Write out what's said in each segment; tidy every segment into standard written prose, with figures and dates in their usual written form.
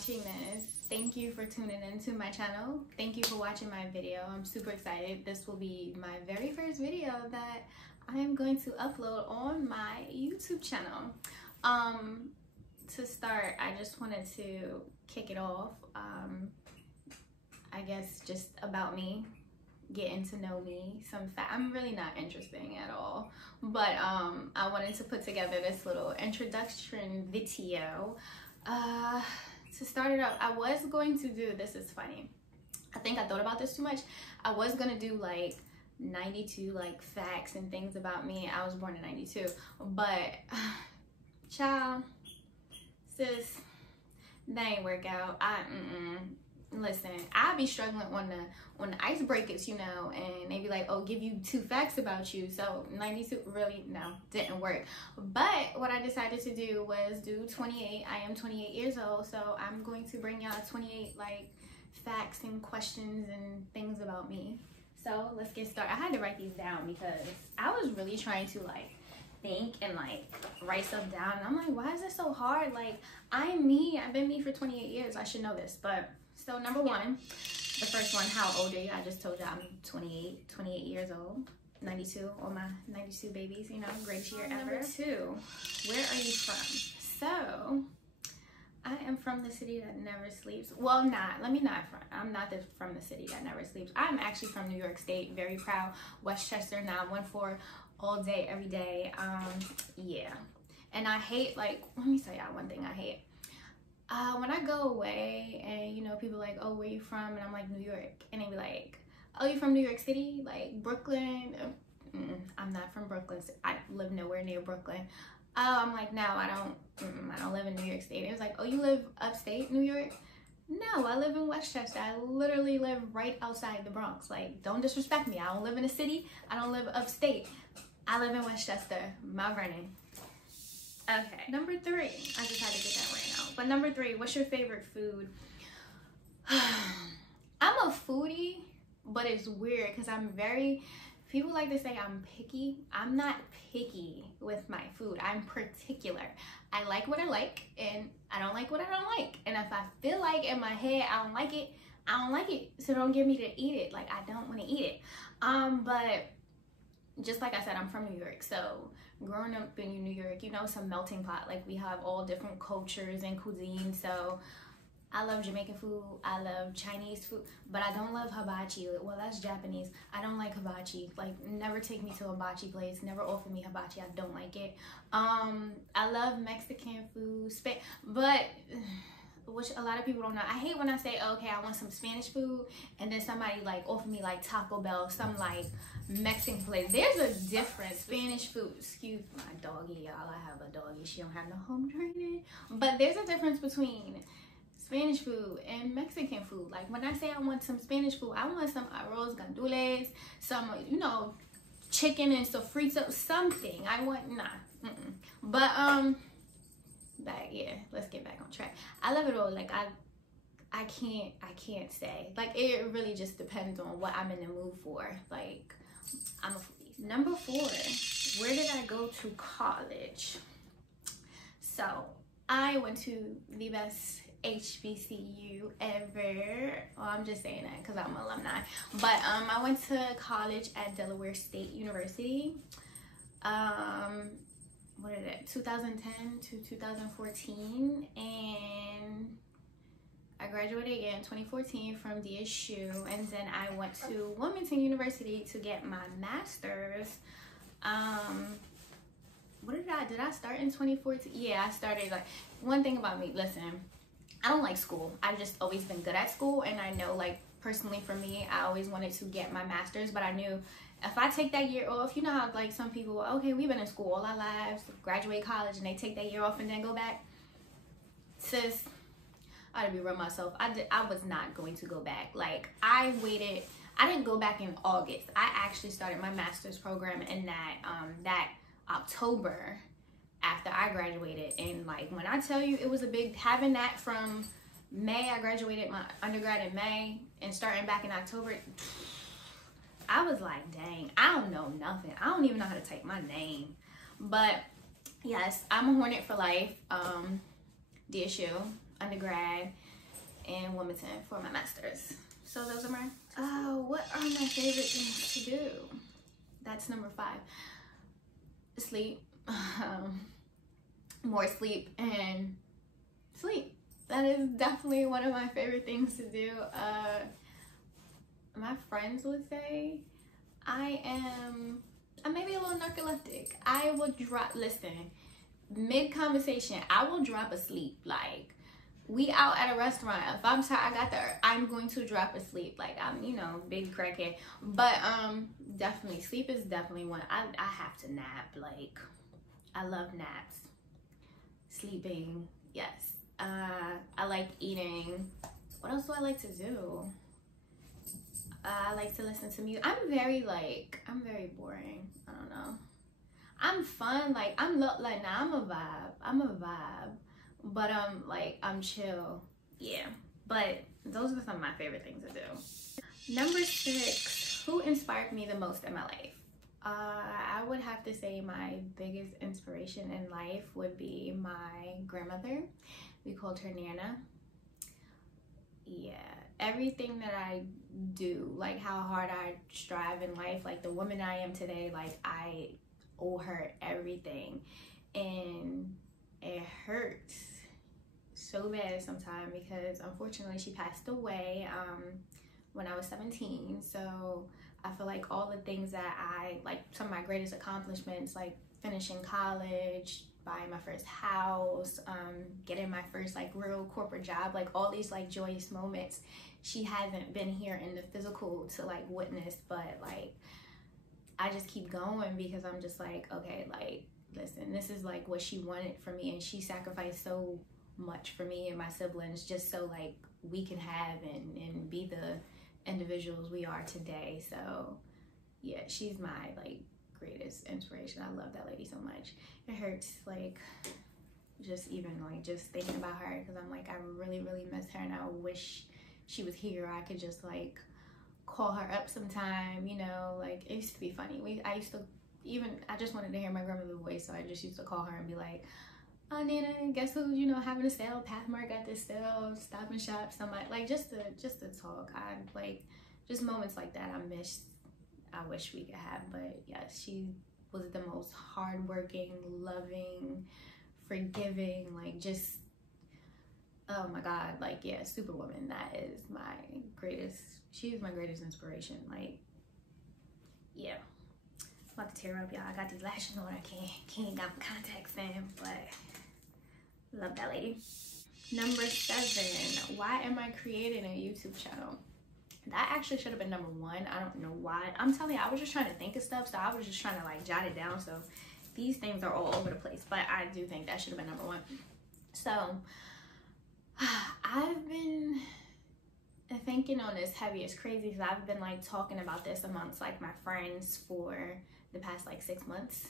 watching this. Thank you for tuning into my channel. Thank you for watching my video. I'm super excited. This will be my very first video that I am going to upload on my YouTube channel. To start, I just wanted to kick it off. I guess just about me, getting to know me. I'm really not interesting at all, but I wanted to put together this little introduction video. To start it up, I was going to do, this is funny, I think I thought about this too much. I was gonna do like 92 like facts and things about me. I was born in 92, but child, sis, that ain't work out. Listen, I be struggling on the icebreakers, you know, and they be like, oh, give you 2 facts about you. So 92, really, no, didn't work. But what I decided to do was do 28. I am 28 years old, so I'm going to bring y'all 28 like facts and questions and things about me. So let's get started. I had to write these down because I was really trying to like think and like write stuff down, and I'm like, why is it so hard? Like, I'm me. I've been me for 28 years. I should know this. But so number one, the first one, how old are you? I just told you I'm 28 years old. 92, all my 92 babies, you know, greatest year ever. Number 2, where are you from? So I am from the city that never sleeps. Well, I'm not from the city that never sleeps. I'm actually from New York State, very proud. Westchester 914, all day, every day. Yeah. And I hate, like, let me tell y'all one thing I hate. When I go away and, you know, people are like, oh, where you from? And I'm like, New York. And they be like, oh, you from New York City? Like, Brooklyn? I'm not from Brooklyn. I live nowhere near Brooklyn. I'm like, no, I don't live in New York State. It was like, oh, you live upstate New York? No, I live in Westchester. I literally live right outside the Bronx. Like, don't disrespect me. I don't live in a city. I don't live upstate. I live in Westchester, Mount Vernon. Okay, number 3. I just had to get that right out. But number 3, what's your favorite food? I'm a foodie, but it's weird because people like to say I'm picky. I'm not picky with my food. I'm particular. I like what I like, and I don't like what I don't like. And if I feel like in my head I don't like it, I don't like it. So don't get me to eat it. Like, I don't want to eat it. But just like I said, I'm from New York, so growing up in New York, you know, it's a melting pot. Like, we have all different cultures and cuisines. So I love Jamaican food, I love Chinese food, but I don't love hibachi. Well, that's Japanese. I don't like hibachi. Like, never take me to a hibachi place, never offer me hibachi. I don't like it. I love Mexican food, but which a lot of people don't know. I hate when I say, okay, I want some Spanish food, and then somebody like offer me like Taco Bell, some like Mexican place. There's a difference. Spanish food, excuse my doggy, y'all. I have a doggy. She don't have no home training. But there's a difference between Spanish food and Mexican food. Like, when I say I want some Spanish food, I want some arroz gandules, some, you know, chicken and sofrito, something. I want, But yeah, let's get back on track. I love it all. Like, I can't say. Like, it really just depends on what I'm in the mood for. Like, I'm a foodie. Number 4, where did I go to college? So I went to the best HBCU ever. Well, I'm just saying that because I'm an alumni. But I went to college at Delaware State University. What is it, 2010 to 2014, and I graduated again in 2014 from DSU, and then I went to Wilmington University to get my master's. Did I start in 2014? Yeah, I started. Like, one thing about me, listen, I don't like school. I've just always been good at school, and I know, like, personally for me, I always wanted to get my master's, but I knew if I take that year off, you know how like some people, okay, we've been in school all our lives, graduate college, and they take that year off and then go back. Sis, I gotta be real myself. I was not going to go back. Like, I waited. I didn't go back in August. I actually started my master's program in that October after I graduated. And like, when I tell you, it was a big, having that from May. I graduated my undergrad in May, and starting back in October, I was like, dang, I don't know nothing. I don't even know how to type my name. But yes, I'm a Hornet for life. DSU, undergrad. in Wilmington for my master's. So those are my, what are my favorite things to do? That's number 5. Sleep. More sleep and sleep. That is definitely one of my favorite things to do. My friends would say I'm maybe a little narcoleptic. I will drop, listen, mid-conversation, I will drop asleep. Like, we out at a restaurant, if I'm tired, I'm going to drop asleep. Like, I'm, you know, big crackhead. But definitely, sleep is definitely one. I have to nap. Like, I love naps. Sleeping, yes. I like eating. What else do I like to do? I like to listen to music. I'm very boring. I don't know. I'm fun. Like, I'm a vibe. I'm a vibe. But like, I'm chill. Yeah. But those are some of my favorite things to do. Number 6, who inspired me the most in my life? I would have to say my biggest inspiration in life would be my grandmother. We called her Nana. Yeah, everything that I do, like how hard I strive in life, like the woman I am today, like I owe her everything. And it hurts so bad sometimes because unfortunately she passed away when I was 17. So I feel like all the things that some of my greatest accomplishments, like finishing college, buying my first house, getting my first like real corporate job, like all these like joyous moments, she hasn't been here in the physical to like witness, but like I just keep going because I'm just like, okay, like listen, this is like what she wanted for me, and she sacrificed so much for me and my siblings just so like we can have and be the individuals we are today. So yeah, she's my like greatest inspiration. I love that lady so much. It hurts like just even like just thinking about her because I'm like I really miss her and I wish she was here. I could just like call her up sometime, you know, like it used to be funny. I just wanted to hear my grandmother's voice, so I just used to call her and be like, oh, Nana, guess who's, you know, having a sale? Pathmark got this sale, Stop and Shop, somebody, like just to talk. I like just moments like that I wish we could have. But yes, she was the most hardworking, loving, forgiving, like just, oh my God, like yeah, superwoman. That is my greatest, she is my greatest inspiration. Like, yeah. I'm about to tear up, y'all. I got these lashes on. I can't got my contacts in, but love that lady. Number 7, why am I creating a YouTube channel? That actually should have been number 1. I don't know why. I'm telling you, I was just trying to think of stuff, so I was just trying to like jot it down. So these things are all over the place, but I do think that should have been number 1. So I've been thinking on this heavy. It's crazy because I've been like talking about this amongst like my friends for the past like 6 months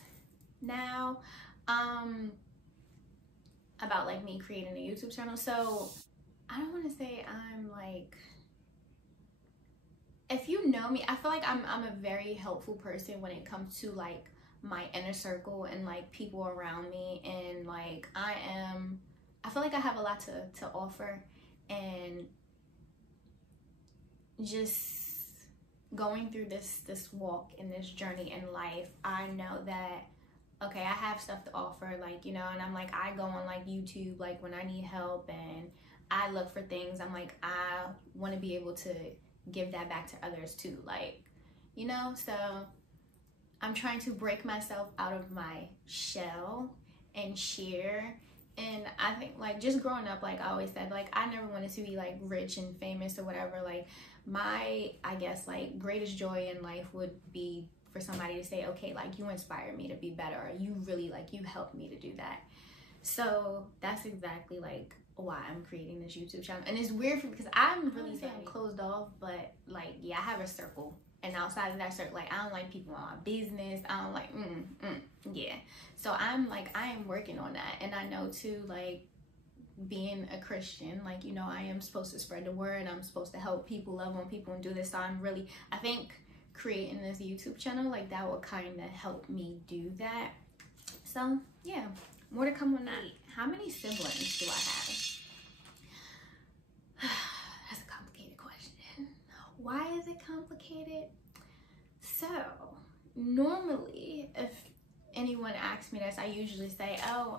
now, about like me creating a YouTube channel. So I don't want to say I'm like, if you know me, I feel like I'm a very helpful person when it comes to like my inner circle and like people around me, and like I feel like I have a lot to offer. And just going through this walk and this journey in life, I know that okay, I have stuff to offer, like, you know, and I'm like, I go on like YouTube like when I need help and I look for things. I'm like, I want to be able to give that back to others too, like, you know. So I'm trying to break myself out of my shell and share. And I think like just growing up, like I always said, like I never wanted to be like rich and famous or whatever. Like my, I guess like greatest joy in life would be for somebody to say, okay, like you inspire me to be better, or you really like, you helped me to do that. So that's exactly like why I'm creating this YouTube channel. And it's weird because I'm really saying closed off, but like, yeah, I have a circle. And outside of that circle, like I don't like people in my business. I don't like, yeah. So I'm like, I am working on that. And I know too, like being a Christian, like, you know, I am supposed to spread the word. I'm supposed to help people, love on people, and do this. So I'm really, I think creating this YouTube channel, like that will kind of help me do that. So yeah, more to come on that. How many siblings do I have? complicated. So normally if anyone asks me this, I usually say, oh,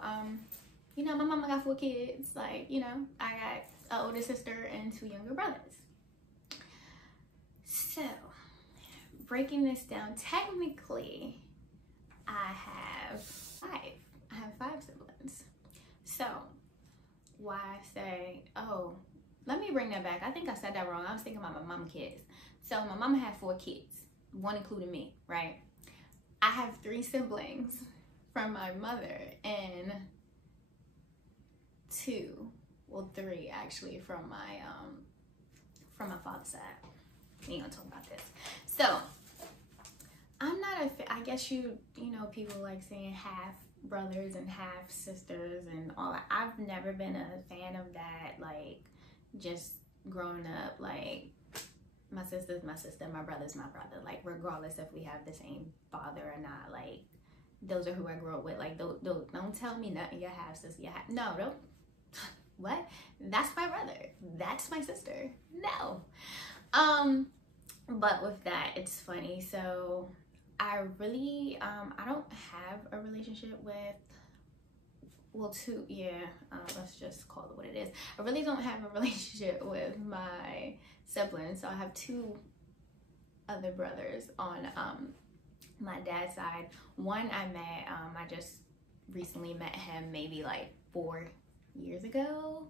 you know, my mama got 4 kids. Like, you know, I got an older sister and 2 younger brothers. So breaking this down, technically I have 5. I have 5 siblings. So why I say, oh, let me bring that back. I think I said that wrong. I was thinking about my mom kids. So my mama had 4 kids, 1 including me, right? I have 3 siblings from my mother and 3 actually from my father's side. We ain't gonna talk about this. So I'm not I guess you know, people like saying half brothers and half sisters and all that. I've never been a fan of that. Like, just growing up, like, my sister's my sister, my brother's my brother. Like, regardless if we have the same father or not. Like, those are who I grew up with. Like, don't tell me nothing. Your half sister, your half. No, don't. What? That's my brother. That's my sister. No. But with that, it's funny. So I really, I don't have a relationship with, well, let's just call it what it is. I really don't have a relationship with my siblings. So I have 2 other brothers on my dad's side. One I met, I just recently met him maybe like 4 years ago.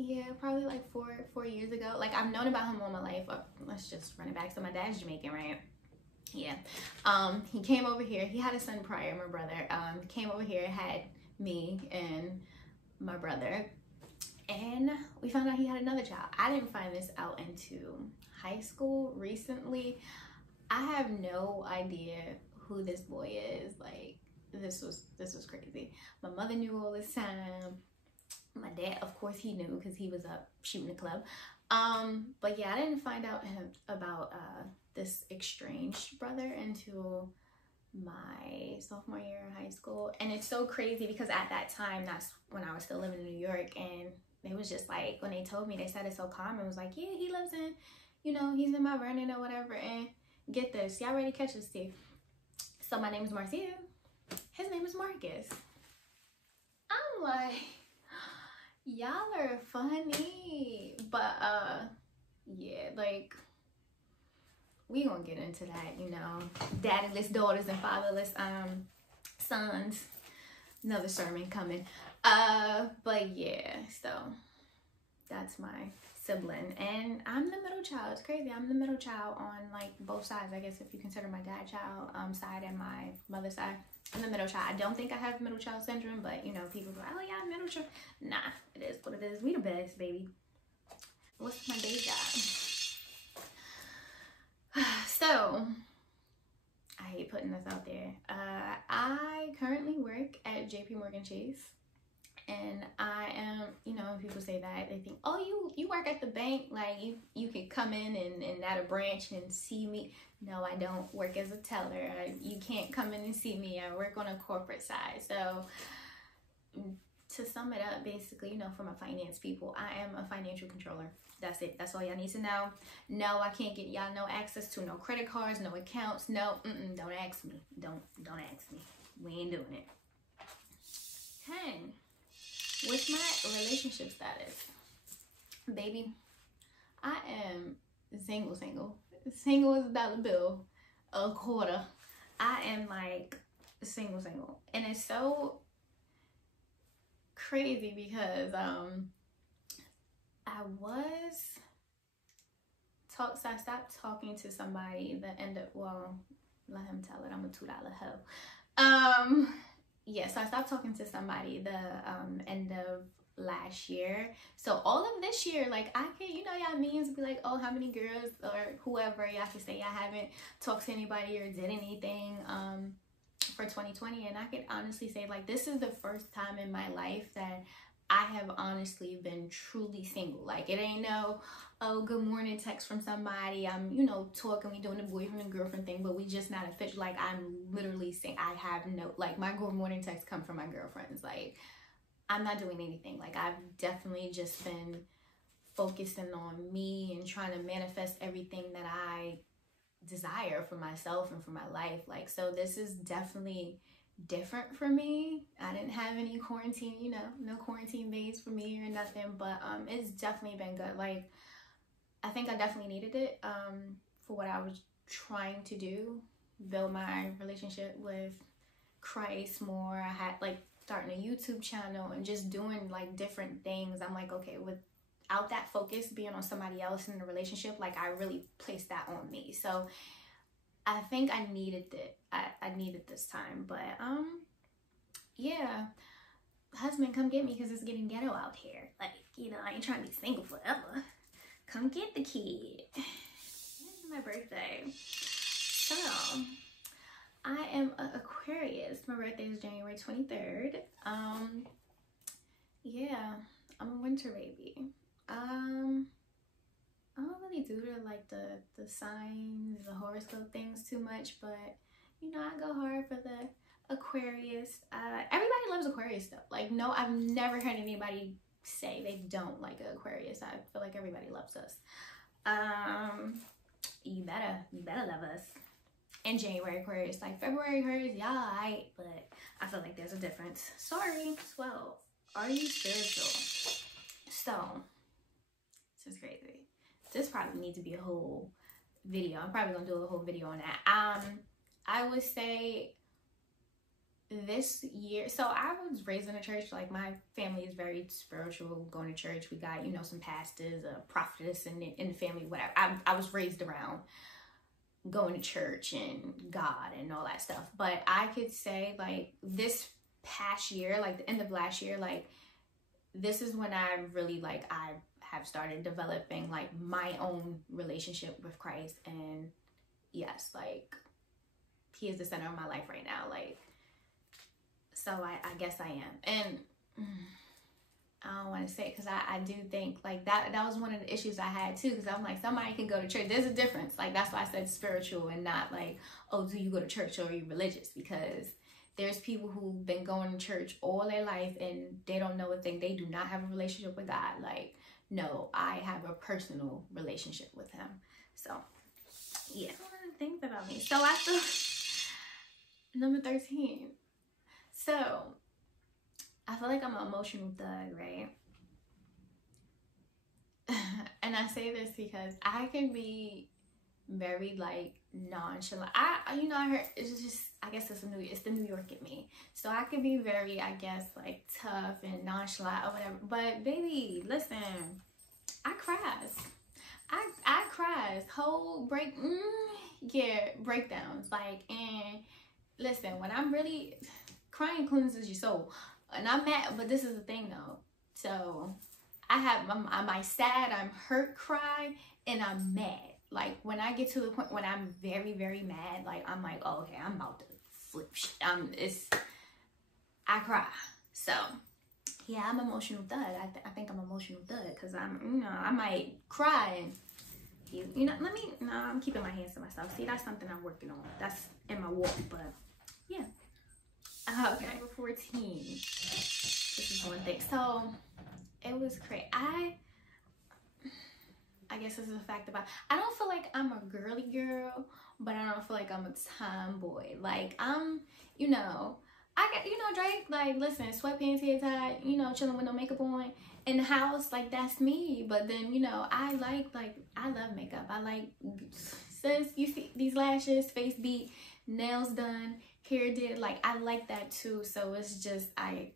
Yeah, probably like four years ago. Like, I've known about him all my life. Let's just run it back. So my dad's Jamaican, right? Yeah. He came over here. He had a son prior, my brother. Came over here, had me and my brother, and we found out he had another child. I didn't find this out into high school recently. I have no idea who this boy is. Like, this was crazy. My mother knew all this time. My dad, of course, he knew because he was up shooting the club. But yeah, I didn't find out about this estranged brother until my sophomore year in high school. And it's so crazy because at that time, that's when I was still living in New York, and it was just like, when they told me, they said it so common. It was like, yeah, he lives in, you know, he's in Mount Vernon or whatever. And get this, y'all ready to catch this, Steve? So my name is Marcia. His name is Marcus. I'm like, y'all are funny. But yeah, like, we gonna get into that, you know, daddyless daughters and fatherless sons. Another sermon coming. But yeah, so that's my sibling, and I'm the middle child. It's crazy. I'm the middle child on like both sides, I guess, if you consider my dad child side and my mother's side. I'm the middle child. I don't think I have middle child syndrome, but you know, people go, oh yeah, middle child. Nah, it is what it is. We the best, baby. What's my day job? So I hate putting this out there. I currently work at JPMorgan Chase, and I am, you know, people say that, they think, oh, you work at the bank, like you could come in and at a branch and see me. No, I don't work as a teller. You can't come in and see me. I work on a corporate side. So to sum it up, basically, you know, for my finance people, I am a financial controller. That's it. That's all y'all need to know. No, I can't get y'all no access to no credit cards, no accounts. No, don't ask me. Don't ask me. We ain't doing it. 10. What's my relationship status? Baby, I am single. Single as a dollar bill, a quarter. I am like single. And it's so crazy because I stopped talking to somebody the end of, well, let him tell it, I'm a $2 hoe. Yeah, so I stopped talking to somebody the end of last year. So all of this year, like, I can, you know, y'all means be like, oh, how many girls or whoever, y'all can say y'all haven't talked to anybody or did anything for 2020. And I can honestly say, like, this is the first time in my life that I have honestly been truly single. Like, it ain't no, oh, good morning text from somebody. I'm, you know, talking, we doing the boyfriend and girlfriend thing, but we just not official. Like, I'm literally saying, I have no, like, my good morning text come from my girlfriends. Like, I'm not doing anything. Like, I've definitely just been focusing on me and trying to manifest everything that I desire for myself and for my life. Like, so this is definitely different for me. I didn't have any quarantine, you know, no quarantine days for me or nothing, but it's definitely been good. Like, I think I definitely needed it for what I was trying to do, build my relationship with Christ more. I had like starting a YouTube channel and just doing like different things. I'm like, okay, without that focus being on somebody else in the relationship, like I really placed that on me. So I think I needed it. I needed this time. But yeah, husband, come get me because it's getting ghetto out here. Like, you know, I ain't trying to be single forever. Come get the kid. It's my birthday. So I am an Aquarius. My birthday is January 23rd. Yeah, I'm a winter baby. I don't really do like the signs, the horoscope things too much, but you know, I go hard for the Aquarius. Everybody loves Aquarius though. Like, no, I've never heard anybody say they don't like Aquarius. I feel like everybody loves us. You better love us. In January Aquarius, like February Aquarius, y'all alright, but I feel like there's a difference. Sorry. 12. Are you spiritual? So, this is crazy. This probably needs to be a whole video. I'm probably gonna do a whole video on that. I would say this year, so I was raised in a church. Like, my family is very spiritual, going to church. We got, you know, some pastors, a prophetess in the family, whatever. I was raised around going to church and God and all that stuff. But I could say, like, this past year, like the end of last year, like, this is when I really, like, I have started developing like my own relationship with Christ. And yes, like, he is the center of my life right now. Like, so I guess I am. And I don't want to say, because I do think like that was one of the issues I had too, because I'm like, somebody can go to church. There's a difference. Like, that's why I said spiritual and not like, oh, do you go to church or are you religious? Because there's people who've been going to church all their life and they don't know a thing. They do not have a relationship with God. Like, no, I have a personal relationship with him. So yeah, one of the things about me. So I feel number 13. So I feel like I'm an emotional thug, right? And I say this because I can be very like nonchalant. You know, I heard it's just, I guess it's the New York in me. So I can be very, I guess, like tough and nonchalant or whatever. But baby, listen, I cries. I cries. Whole breakdowns. Like, and listen, when I'm really crying cleanses your soul. And I'm mad, but this is the thing though. So I have my sad, I'm hurt cry, and I'm mad. Like, when I get to the point when I'm very, very mad, like, I'm like, oh, okay, I'm about to flip shit. I cry. So yeah, I'm an emotional thug. I think I'm an emotional thug because I'm, you know, I might cry and you know, I'm keeping my hands to myself. See, that's something I'm working on. That's in my walk, but yeah. Okay, number 14. This is one thing. So it was crazy. I guess this is a fact about, I don't feel like I'm a girly girl, but I don't feel like I'm a tomboy. Like, I'm, you know, I got, you know, Drake, like, listen, sweatpants, hair tied, you know, chilling with no makeup on in the house, like, that's me. But then, you know, I love makeup. I like, sis, you see these lashes, face beat, nails done, hair did, like, I like that too. So it's just, like,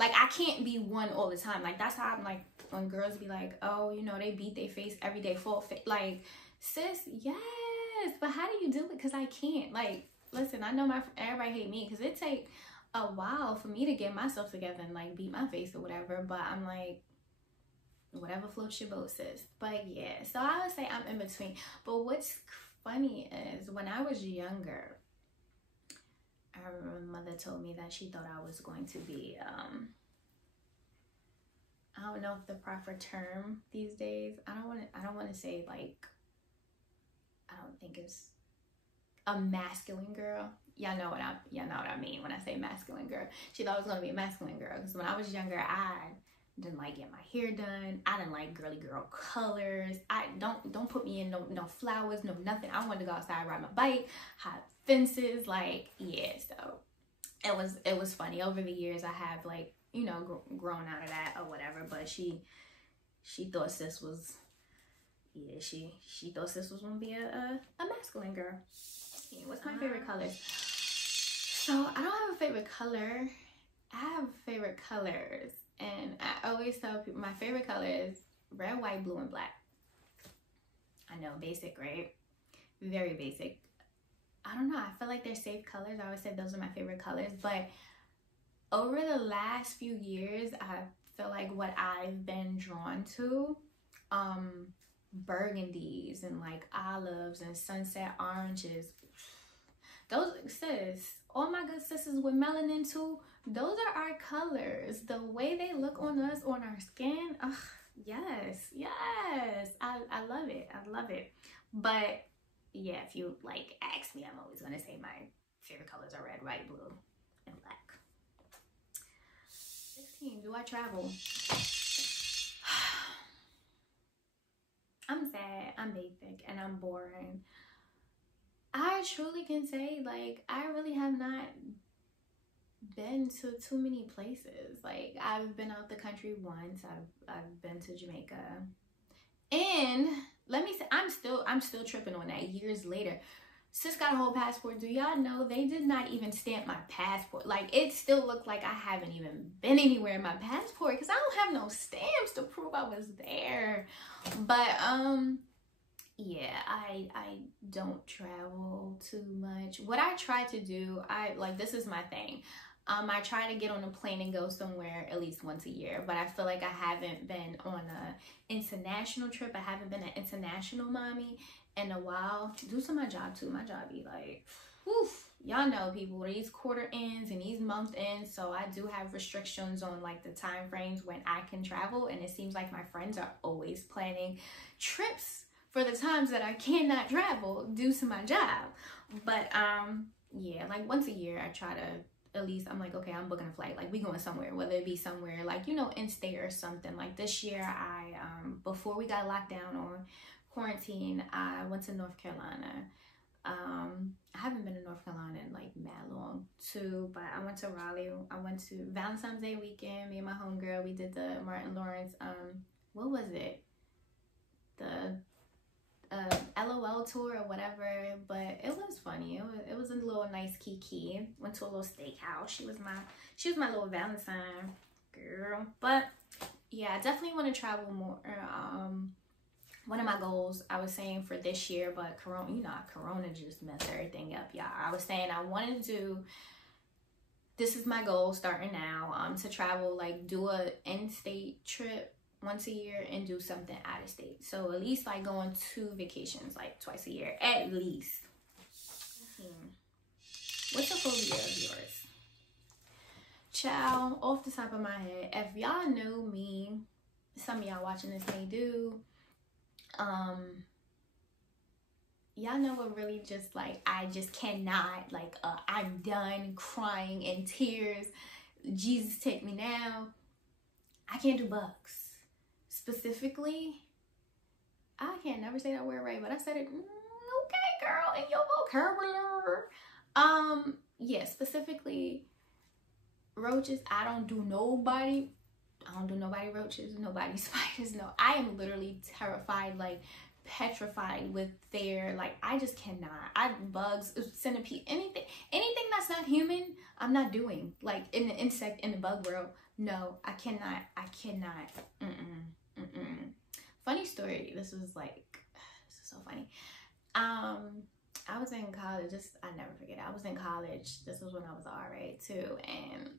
I can't be one all the time. Like, that's how I'm like, when girls be like, oh, you know, they beat their face every day, full face. Like, sis, yes, but how do you do it? Because I can't. Like, listen, I know everybody hate me because it take a while for me to get myself together and like beat my face or whatever. But I'm like, whatever floats your boat, sis. But yeah, so I would say I'm in between. But what's funny is when I was younger, I remember my mother told me that she thought I was going to be, I don't know if the proper term these days, I don't want to say like, I don't think it's a masculine girl. Y'all know what I mean when I say masculine girl. She thought I was going to be a masculine girl because when I was younger, I Didn't like get my hair done. I didn't like girly girl colors. I don't put me in no flowers, no nothing. I wanted to go outside, ride my bike, hide fences, like, yeah. So it was funny. Over the years, I have, like, you know, grown out of that or whatever. But she thought sis was, yeah, she thought sis was gonna be a masculine girl. Yeah, what's my favorite color? So I don't have a favorite color. I have favorite colors. And I always tell people my favorite color is red, white, blue, and black. I know, basic, right? Very basic. I don't know. I feel like they're safe colors. I always say those are my favorite colors. But over the last few years, I feel like what I've been drawn to, burgundies and like olives and sunset oranges. Those, sis, all my good sisters with melanin too, those are our colors. The way they look on us, on our skin, yes. I love it. I love it. But yeah, if you like ask me, I'm always gonna say my favorite colors are red, white, blue, and black. 16, do I travel? I'm sad, I'm basic, and I'm boring. I truly can say, like, I really have not been to too many places. Like, I've been out the country once. I've been to Jamaica. And let me say, I'm still tripping on that years later. Sis got a whole passport. Do y'all know they did not even stamp my passport? Like, it still looked like I haven't even been anywhere in my passport because I don't have no stamps to prove I was there. But yeah, I don't travel too much. What I try to do, this is my thing. I try to get on a plane and go somewhere at least once a year, but I feel like I haven't been on an international trip. I haven't been an international mommy in a while. Due to my job too. My job be like, whew, y'all know, people, these quarter ends and these month ends, so I do have restrictions on like the time frames when I can travel, and it seems like my friends are always planning trips for the times that I cannot travel due to my job. But yeah, like once a year I try to, at least I'm like, okay, I'm booking a flight, like we going somewhere, whether it be somewhere like, you know, in state or something. Like this year I before we got locked down on quarantine, I went to North Carolina. I haven't been to North Carolina in like mad long too, but I went to Raleigh. I went to Valentine's Day weekend. Me and my homegirl, we did the Martin Lawrence what was it, the LOL tour or whatever, but it was funny. It was a little nice kiki. Went to a little steakhouse. She was my little Valentine girl. But yeah, I definitely want to travel more. One of my goals, I was saying for this year, but Corona, you know, Corona just messed everything up, y'all. I was saying I wanted to, this is my goal starting now, to travel, like do a in-state trip once a year and do something out of state. So at least like go on 2 vacations like twice a year, at least. What's a phobia of yours? Child, off the top of my head, if y'all know me, some of y'all watching this may do, y'all know what really just like, I just cannot, like, I'm done crying in tears, Jesus take me now. I can't do bugs. Specifically, I can't never say that word right, but I said it, okay, girl, in your vocabulary. Yeah, specifically roaches. I don't do nobody roaches, nobody spiders. No, I am literally terrified, like petrified with their, like, I just cannot. Bugs, centipede, anything that's not human, I'm not doing. Like in the insect, in the bug world, no, I cannot. Funny story. This is so funny. I was in college. I never forget it. I was in college. This was when I was RA too, and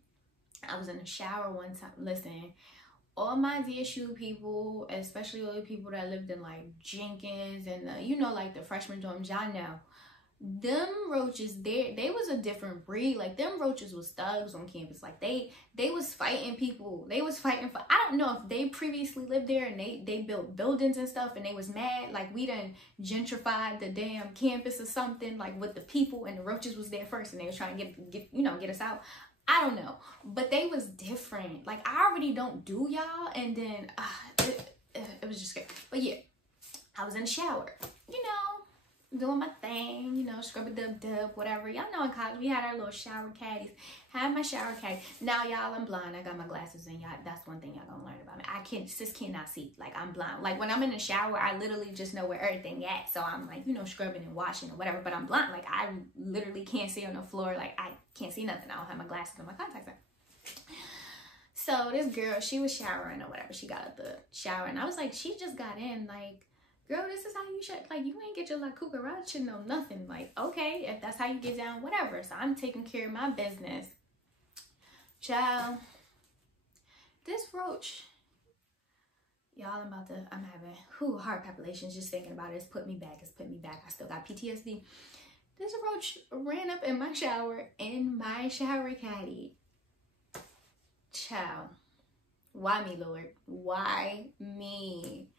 I was in the shower one time. Listen, all my DSU people, especially all the people that lived in like Jenkins and you know, like the freshman dorms, y'all know. Them roaches, they was a different breed. Like them roaches was thugs on campus. Like they was fighting people. They was fighting for, I don't know if they previously lived there and they built buildings and stuff and they was mad like we done gentrified the damn campus or something, like with the people, and the roaches was there first and they was trying to get us out. I don't know, but they was different. Like, I already don't do y'all, and then it was just good. But yeah, I was in the shower, you know, doing my thing, you know, scrub-a-dub-dub, whatever. Y'all know in college, we had our little shower caddies. Had my shower caddy. Now, y'all, I'm blind. I got my glasses in. Y'all, that's one thing y'all gonna learn about me. Sis cannot see. Like, I'm blind. Like, when I'm in the shower, I literally just know where everything at. So, I'm like, you know, scrubbing and washing or whatever. But I'm blind. Like, I literally can't see on the floor. Like, I can't see nothing. I don't have my glasses and my contacts in. So, this girl, she was showering or whatever. She got out the shower. And I was like, she just got in. Like, girl, this is how you should, like, you ain't get your like cucaracha shit, no nothing. Like, okay, if that's how you get down, whatever. So I'm taking care of my business. Child, this roach, y'all, I'm having heart palpitations just thinking about it. It's put me back. I still got PTSD. This roach ran up in my shower, in my shower caddy. Child, why me, Lord? Why me?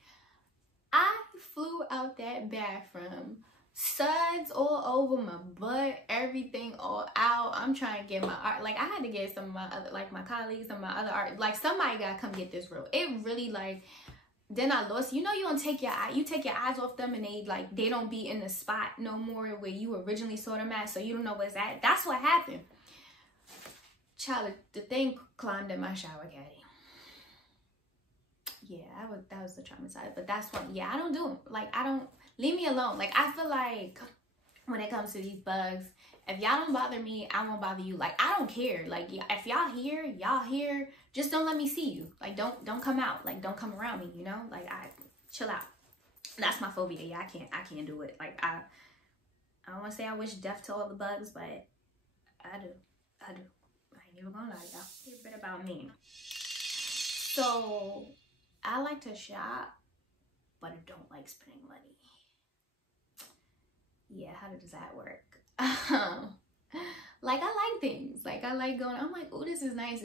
I flew out that bathroom, suds all over my butt, everything all out. I'm trying to get my art. Like, I had to get some of my other, like, my colleagues and my other art. Like, somebody gotta come get this real. It really, like, then I lost. You know, you don't take your eyes off them, and they don't be in the spot no more where you originally saw them at, so you don't know what's at. That's what happened. Child, the thing climbed in my shower caddy. Yeah, that was the traumatized. But that's what, yeah, I don't do them. Like, I don't, leave me alone. Like, I feel like when it comes to these bugs, if y'all don't bother me, I won't bother you. Like, I don't care. Like, if y'all here, just don't let me see you. Like, don't come out. Like, don't come around me, you know? Like, chill out. That's my phobia. Yeah, I can't do it. Like, I don't want to say I wish death to all the bugs, but I do. I ain't even gonna lie, y'all. A bit about me. So, I like to shop, but I don't like spending money. Yeah, how does that work? Like, I like things. Like, I like going, I'm like, oh, this is nice.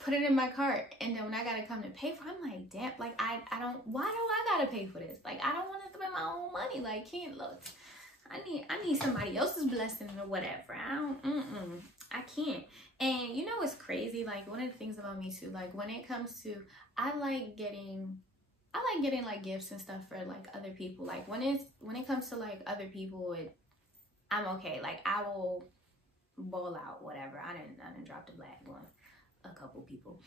Put it in my cart. And then when I gotta come to pay for it, I'm like, damn, like, why do I gotta pay for this? Like, I don't want to spend my own money. Like, I need somebody else's blessing or whatever. I can't. And you know what's crazy? Like, one of the things about me too, like, when it comes to, I like getting like gifts and stuff for like other people. Like, when it comes to like other people, I'm okay. Like, I will ball out, whatever. I didn't drop the black one a couple people.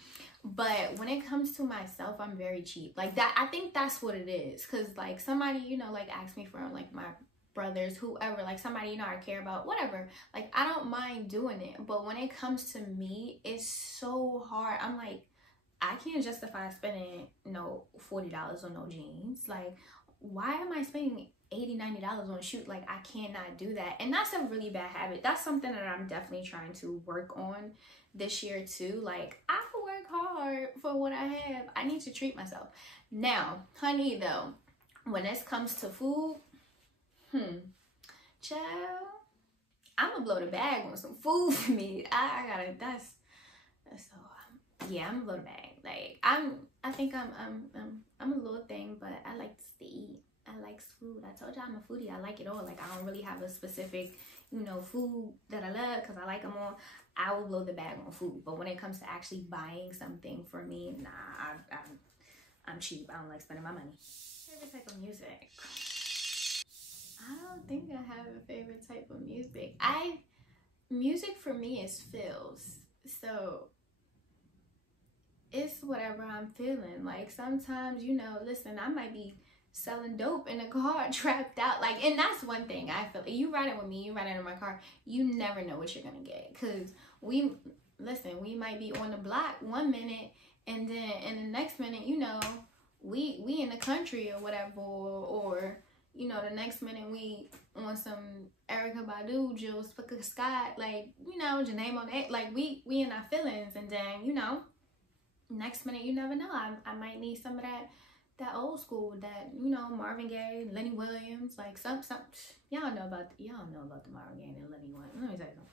But when it comes to myself, I'm very cheap. Like, that, I think that's what it is. Cause like somebody, you know, like asked me for like my brothers, whoever, like somebody, you know, I care about, whatever. Like, I don't mind doing it. But when it comes to me, it's so hard. I'm like, I can't justify spending, you know, $40 on no jeans. Like, why am I spending $80, $90 on a shoe? Like, I cannot do that. And that's a really bad habit. That's something that I'm definitely trying to work on this year too. Like, I work hard for what I have. I need to treat myself. Now, honey, though, when this comes to food, child, I'm gonna blow the bag on some food for me. I gotta, that's so, yeah, I'm gonna blow the bag. Like, I think I'm a little thing, but I like to eat. I like food. I told you I'm a foodie. I like it all. Like, I don't really have a specific, you know, food that I love because I like them all. I will blow the bag on food. But when it comes to actually buying something for me, nah, I'm cheap. I don't like spending my money. Favorite type of music? I don't think I have a favorite type of music. Music for me is feels. So it's whatever I'm feeling. Like, sometimes, you know, listen, I might be selling dope in a car, trapped out. Like, and that's one thing I feel. You riding with me, you riding in my car, you never know what you're gonna get. Cause we might be on the block one minute, and then in the next minute, you know, we in the country or whatever, or you know, the next minute we on some Erykah Badu, Jill Scott, like, you know, Janae Monáe, like we in our feelings, and then, you know, next minute, you never know, I might need some of that old school, that, you know, Marvin Gaye, Lenny Williams, like some y'all know about the Marvin Gaye and Lenny Williams. Let me tell you something.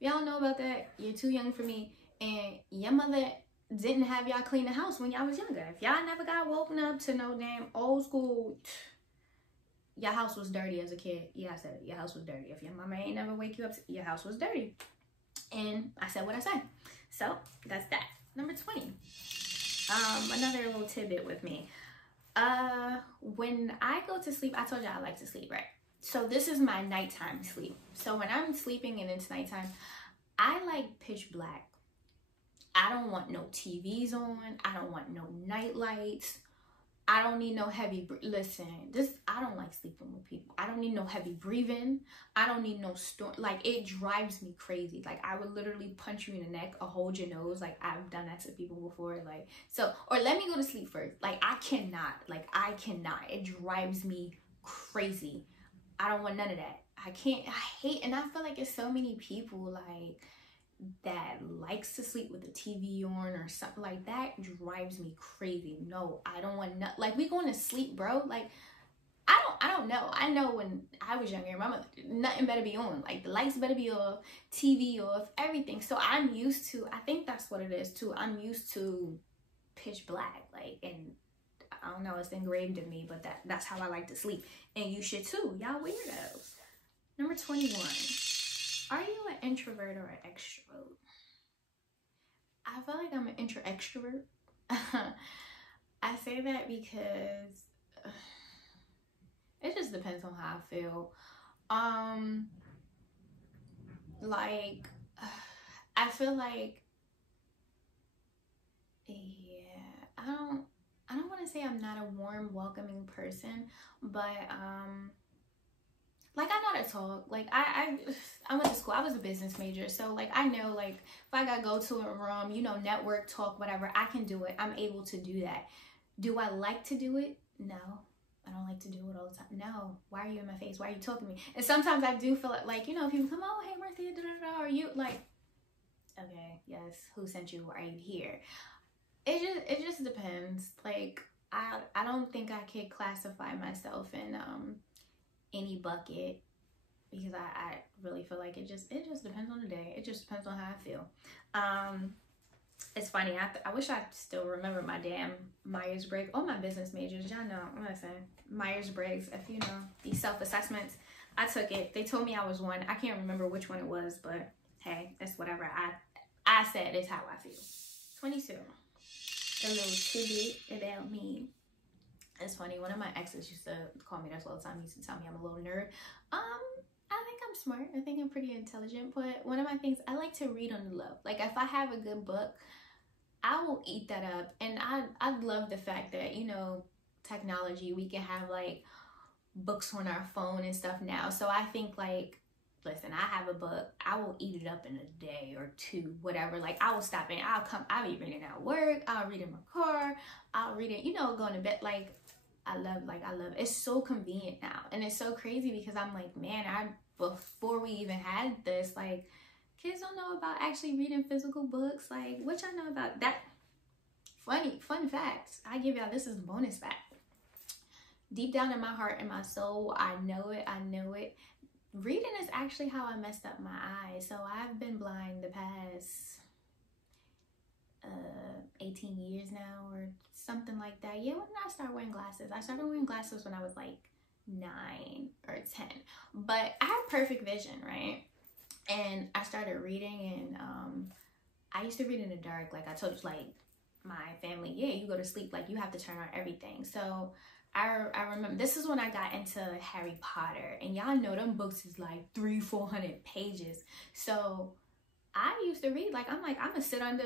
If y'all know about that, you're too young for me, and your mother didn't have y'all clean the house when y'all was younger. If y'all never got woken up to no damn old school, your house was dirty as a kid. Yeah, I said it. Your house was dirty. If your mama ain't never wake you up, your house was dirty. And I said what I said. So that's that. Number 20. Another little tidbit with me. When I go to sleep, I told you I like to sleep, right? So this is my nighttime sleep. So when I'm sleeping and it's nighttime, I like pitch black. I don't want no TVs on. I don't want no night lights. I don't need no heavy, I don't like sleeping with people. I don't need no heavy breathing. I don't need no storm. Like, it drives me crazy. Like, I would literally punch you in the neck or hold your nose. Like, I've done that to people before. Like, so, or let me go to sleep first. Like, I cannot. It drives me crazy. I don't want none of that. I hate, and I feel like it's so many people, like, that likes to sleep with the TV on or something like that. Drives me crazy. No, I don't want like, we going to sleep, bro. Like, I don't know. I know when I was younger, my mother, nothing better be on. Like, the lights better be off, TV off, everything. So I'm used to, I think that's what it is too. I'm used to pitch black, like, and I don't know, it's engraved in me, but that's how I like to sleep. And you should too. Y'all weirdos. Number 21. Are you an introvert or an extrovert? I feel like I'm an extrovert. I say that because it just depends on how I feel. Like, I feel like, yeah, I don't want to say I'm not a warm, welcoming person, but like, I know how to talk. Like, I went to school. I was a business major. So, like, I know, like, if I got to go to a room, you know, network, talk, whatever, I can do it. I'm able to do that. Do I like to do it? No. I don't like to do it all the time. No. Why are you in my face? Why are you talking to me? And sometimes I do feel like, you know, people come, oh, hey, Marcia, da-da-da, are you, like, okay, yes, who sent you? Why are you here? It just depends. Like, I don't think I could classify myself in, any bucket, because I really feel like it just depends on the day. It just depends on how I feel. It's funny, I wish I still remember my damn Myers-Briggs. All my business majors, y'all know, listen, Myers-Briggs, if you know, these self-assessments, I took it. They told me I was one. I can't remember which one it was, but hey, that's whatever. I said it's how I feel. 22. A little tidbit about me. It's funny, one of my exes used to call me this all the time. He used to tell me I'm a little nerd. I think I'm smart. I think I'm pretty intelligent. But one of my things, I like to read on the low. Like, if I have a good book, I will eat that up. And I love the fact that, you know, technology, we can have, like, books on our phone and stuff now. So I think, like, listen, I have a book, I will eat it up in a day or two, whatever. Like, I will stop and I'll be reading at work, I'll read in my car, I'll read it, you know, going to bed. Like, I love it. It's so convenient now. And it's so crazy because I'm like, man, before we even had this, like, kids don't know about actually reading physical books. Like, what y'all know about that? Fun facts. I give y'all, this is bonus fact. Deep down in my heart and my soul, I know it. Reading is actually how I messed up my eyes. So I've been blind the past 18 years now or something like that. Yeah, when did I start wearing glasses? I started wearing glasses when I was like 9 or 10. But I had perfect vision, right? And I started reading, and I used to read in the dark. Like I told you, like, my family, yeah, you go to sleep, like, you have to turn on everything. So I remember, this is when I got into Harry Potter, and y'all know them books is like 300-400 pages. So I used to read, like, I'm gonna sit under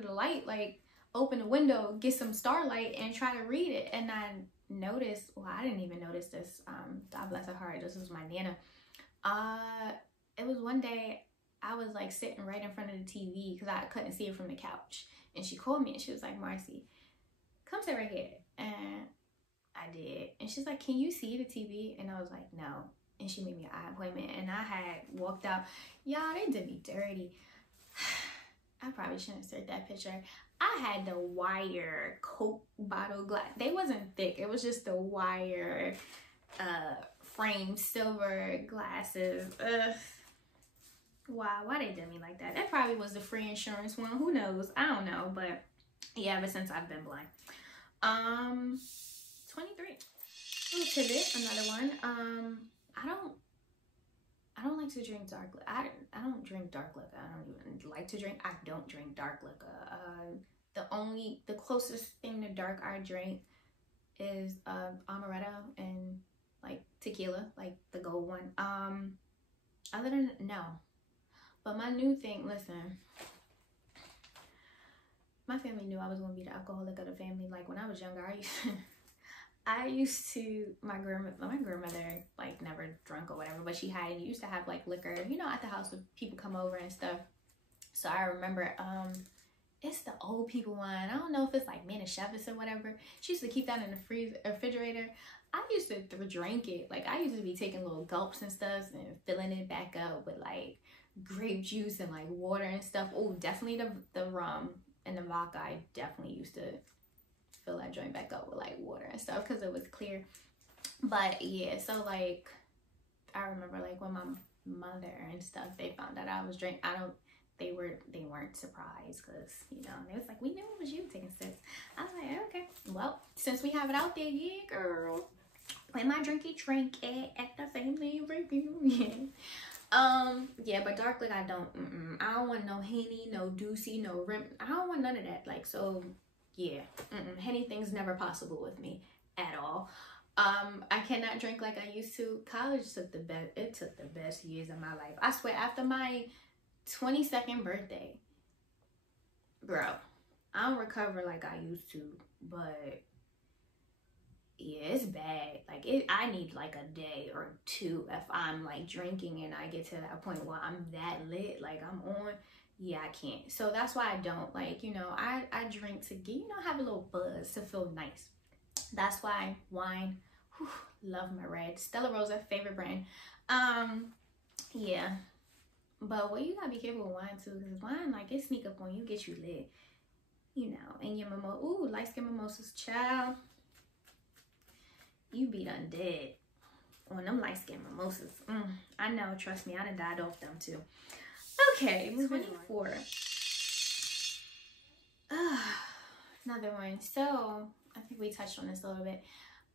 the light, like, open the window, get some starlight, and try to read it. And I noticed, well, I didn't even notice this, God bless her heart, this was my Nana. It was one day, I was like sitting right in front of the TV because I couldn't see it from the couch. And she called me and she was like, Marcy, come sit right here. And I did. And she's like, can you see the TV? And I was like, no. And she made me an eye appointment. And I had walked out. Y'all, they did me dirty. I probably shouldn't insert that picture. I had the wire Coke bottle glass. They wasn't thick. It was just the wire framed silver glasses. Wow, why they did me like that? That probably was the free insurance one. Who knows? I don't know. But yeah, ever since I've been blind. 23. Little tidbit, another one. I don't like to drink dark liquor. I don't drink dark liquor. I don't even like to drink. I don't drink dark liquor. The closest thing to dark I drink is amaretto and like tequila, like the gold one. Other than no. But my new thing, listen, my family knew I was gonna be the alcoholic of the family. Like when I was younger, I used to, my grandmother like never drunk or whatever, but she used to have like liquor, you know, at the house when people come over and stuff. So I remember, it's the old people wine. I don't know if it's like Manischewitz or whatever. She used to keep that in the refrigerator. I used to drink it. Like I used to be taking little gulps and stuff and filling it back up with like grape juice and like water and stuff. Oh, definitely the rum and the vodka. I definitely used to fill that joint back up with like water and stuff because it was clear. But yeah, so like I remember like when my mother and stuff, they found out I was drinking. They weren't surprised because, you know, they was like, we knew it was you taking sips. I was like, okay, well, since we have it out there, yeah, girl, play my drinky drink at the family reunion. Yeah, but dark liquor, I don't want no Henny, no Doocy, no Rim. I don't want none of that. Like, so yeah, anything's never possible with me at all. I cannot drink like I used to. College took the best years of my life. I swear, after my 22nd birthday, bro, I don't recover like I used to, but yeah, it's bad. Like I need like a day or two if I'm like drinking and I get to that point where I'm that lit, like I'm on. Yeah, I can't. So that's why I don't, like, you know, I drink to get, you know, have a little buzz to feel nice. That's why wine, whew, love my red. Stella Rosa, favorite brand. Yeah. But well, you gotta be careful with wine too, because wine, like, it sneak up on you, get you lit, you know. And your light skin mimosas, child, you be done dead on them light skin mimosas. I know, trust me, I done died off them too. Okay, 24. Another one. So I think we touched on this a little bit.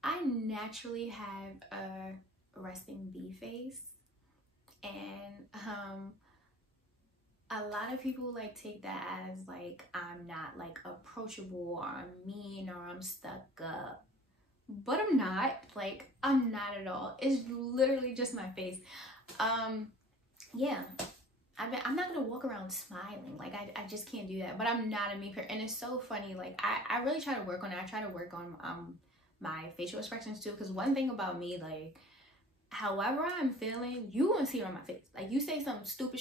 I naturally have a resting bee face, and a lot of people like take that as like I'm not like approachable or I'm mean or I'm stuck up, but I'm not. Like, I'm not at all. It's literally just my face. Yeah, I'm not gonna walk around smiling. Like I just can't do that. But I'm not a mean person, and it's so funny. Like I really try to work on it. I try to work on my facial expressions too, because one thing about me, like, however I'm feeling, you won't see it on my face. Like, you say something stupid,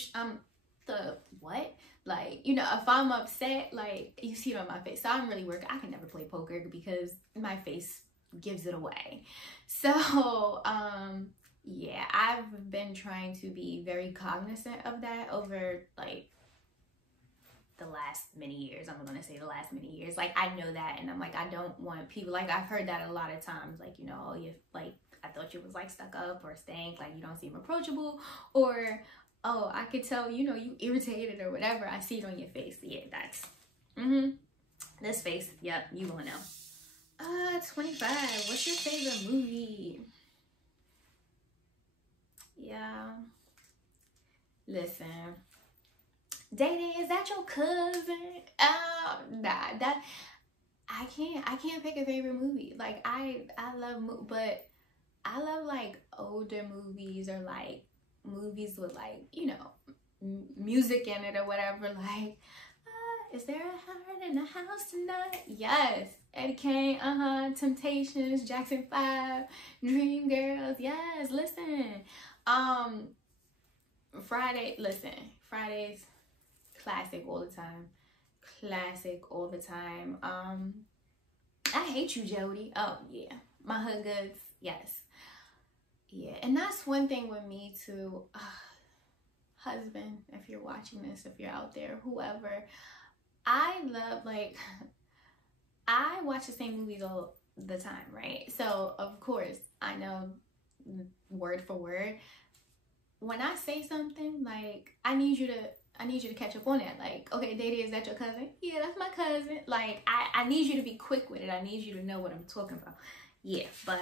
the what? Like, you know, if I'm upset, like, you see it on my face. So I'm really working. I can never play poker because my face gives it away. So yeah, I've been trying to be very cognizant of that over like the last many years. I'm gonna say the last many years. Like, I know that, and I'm like, I don't want people, like, I've heard that a lot of times, like, you know, oh, you like, I thought you was like stuck up or stank, like you don't seem approachable, or oh, I could tell, you know, you irritated or whatever. I see it on your face. Yeah, that's this face. Yep, you gonna know. 25. What's your favorite movie? Yeah. Listen. Day, is that your cousin? Nah, that I can't pick a favorite movie. Like, I love, but I love like older movies, or like movies with, like, you know, music in it or whatever. Like, is there a heart in the house tonight? Yes. Eddie Kane, Temptations, Jackson 5, Dreamgirls. Yes, listen. Fridays, classic all the time. Classic all the time. I Hate You, Jody. Oh yeah. My Hood Goods. Yes. Yeah, and that's one thing with me too. Husband, if you're watching this, if you're out there, whoever, I love, like, I watch the same movies all the time, right? So of course I know word for word. When I say something, like, I need you to catch up on that. Like, okay, Dede, is that your cousin? Yeah, that's my cousin. Like, I need you to be quick with it. I need you to know what I'm talking about. Yeah, but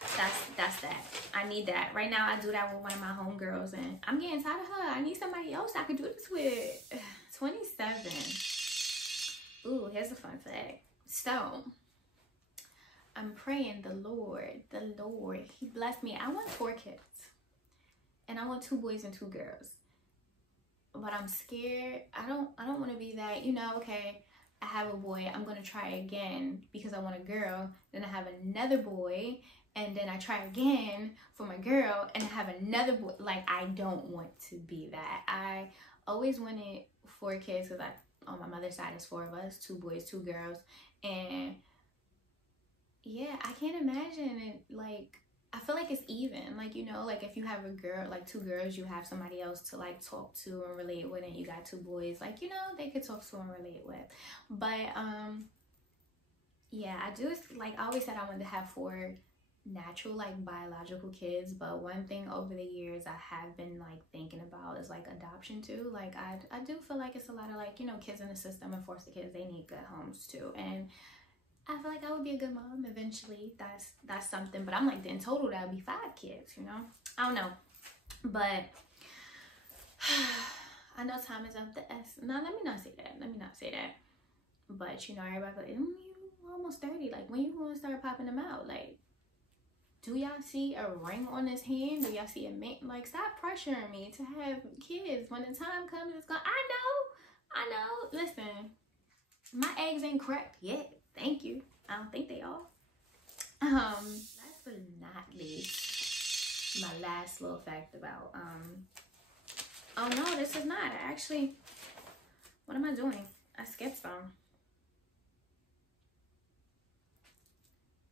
that's that. I need that. Right now I do that with one of my homegirls and I'm getting tired of her. I need somebody else I could do this with. 27. Ooh, here's a fun fact. So I'm praying the Lord, he blessed me. I want 4 kids. And I want 2 boys and 2 girls. But I'm scared. I don't want to be that, you know, okay, I have a boy, I'm going to try again because I want a girl. Then I have another boy, and then I try again for my girl, and I have another boy. Like, I don't want to be that. I always wanted 4 kids because on my mother's side is 4 of us, 2 boys, 2 girls. And yeah, I can't imagine it. Like, I feel like it's even, like, you know, like if you have a girl, like 2 girls, you have somebody else to like talk to and relate with, and you got 2 boys, like, you know, they could talk to and relate with. But yeah, I do, like, I always said I wanted to have 4 natural, like, biological kids. But one thing over the years I have been like thinking about is like adoption too. Like, I do feel like it's a lot of, like, you know, kids in the system and foster kids, they need good homes too. And I feel like I would be a good mom eventually. That's something. But I'm like, in total, that would be 5 kids, you know? I don't know. But I know time is of the essence. No, let me not say that. But, you know, everybody like, you almost 30. Like, when you going to start popping them out? Like, do y'all see a ring on his hand? Do y'all see a man? Like, stop pressuring me to have kids. When the time comes, it's gonna... I know. Listen, my eggs ain't cracked yet. Thank you. I don't think they are. Last but not least, my last little fact about oh no, this is not. What am I doing? I skipped some.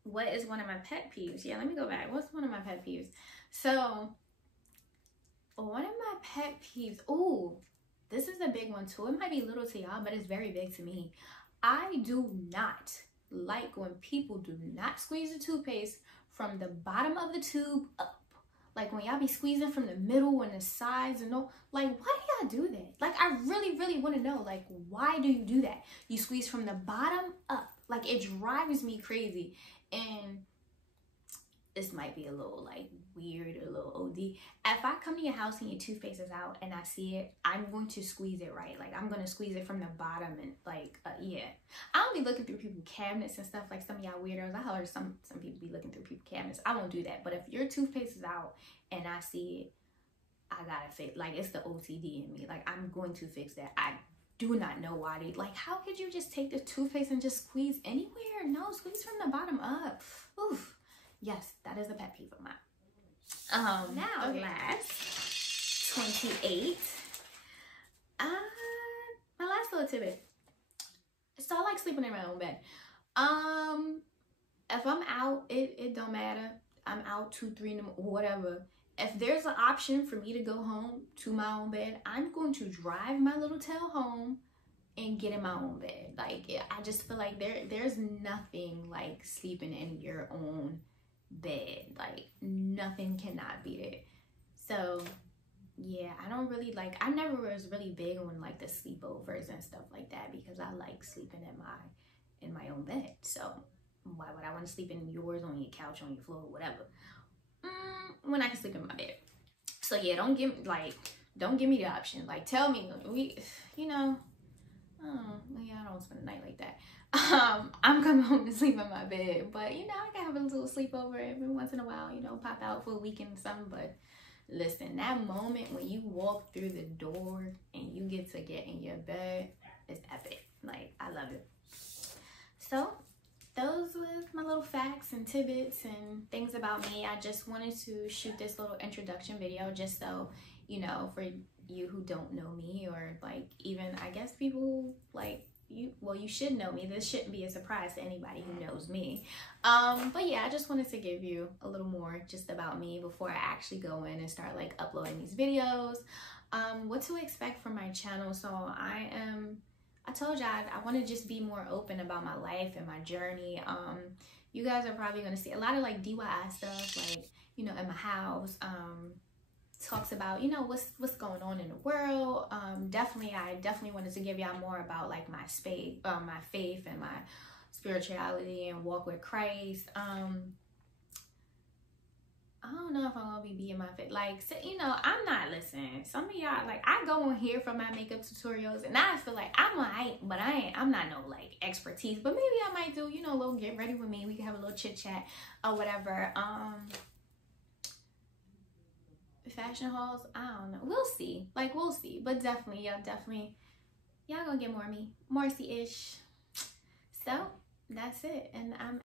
What is one of my pet peeves? Yeah, let me go back. What's one of my pet peeves? So, one of my pet peeves, ooh, this is a big one too. It might be little to y'all, but it's very big to me. I do not like when people do not squeeze the toothpaste from the bottom of the tube up. Like, when y'all be squeezing from the middle and the sides and all. Like, why do y'all do that? Like, I really, really want to know, like, why do you do that? You squeeze from the bottom up. Like, it drives me crazy. And this might be a little, like, weird or a little OD. If I come to your house and your toothpaste is out and I see it, I'm going to squeeze it right. Like, I'm going to squeeze it from the bottom and, like, yeah. I don't be looking through people's cabinets and stuff like some of y'all weirdos. I heard some people be looking through people's cabinets. I won't do that. But if your toothpaste is out and I see it, I gotta fix. Like, it's the OCD in me. Like, I'm going to fix that. I do not know why they, like, how could you just take the toothpaste and just squeeze anywhere? No, squeeze from the bottom up. Oof. Yes, that is a pet peeve of mine. Now, okay. Last 28. My last little tidbit. So I like sleeping in my own bed. If I'm out, it don't matter. I'm out 2, 3 in the morning, whatever. If there's an option for me to go home to my own bed, I'm going to drive my little tail home and get in my own bed. Like, I just feel like there's nothing like sleeping in your own bed. Like, nothing cannot beat it. So yeah, I don't really like, I never was really big on like the sleepovers and stuff like that because I like sleeping in my own bed. So why would I want to sleep in yours, on your couch, on your floor, whatever, when I can sleep in my bed? So yeah, don't give me the option. Like, tell me, you know, oh yeah, I don't spend the night like that. I'm coming home to sleep in my bed, but you know, I can have a little sleepover every once in a while, you know, pop out for a weekend or something. But listen, that moment when you walk through the door and you get to get in your bed is epic. Like, I love it. So those was my little facts and tidbits and things about me. I just wanted to shoot this little introduction video just so, you know, for you who don't know me, or like even, I guess, people like you, well, you should know me. This shouldn't be a surprise to anybody who knows me. But yeah, I just wanted to give you a little more just about me before I actually go in and start like uploading these videos. What to expect from my channel. So I told y'all I want to just be more open about my life and my journey. You guys are probably going to see a lot of like DIY stuff, like, you know, in my house. Talks about, you know, what's going on in the world. I definitely wanted to give y'all more about like my faith and my spirituality and walk with Christ. I don't know if I'm gonna be being my fit. Like, so, you know, I'm not listening. Some of y'all, like, I go on here for my makeup tutorials, and I feel like I'm alright, but I'm not no like expertise. But maybe I might do, you know, a little get ready with me. We can have a little chit chat or whatever. Fashion hauls, I don't know. We'll see. Like, we'll see. But definitely, y'all gonna get more of me, Marcy-ish. So that's it, and I'm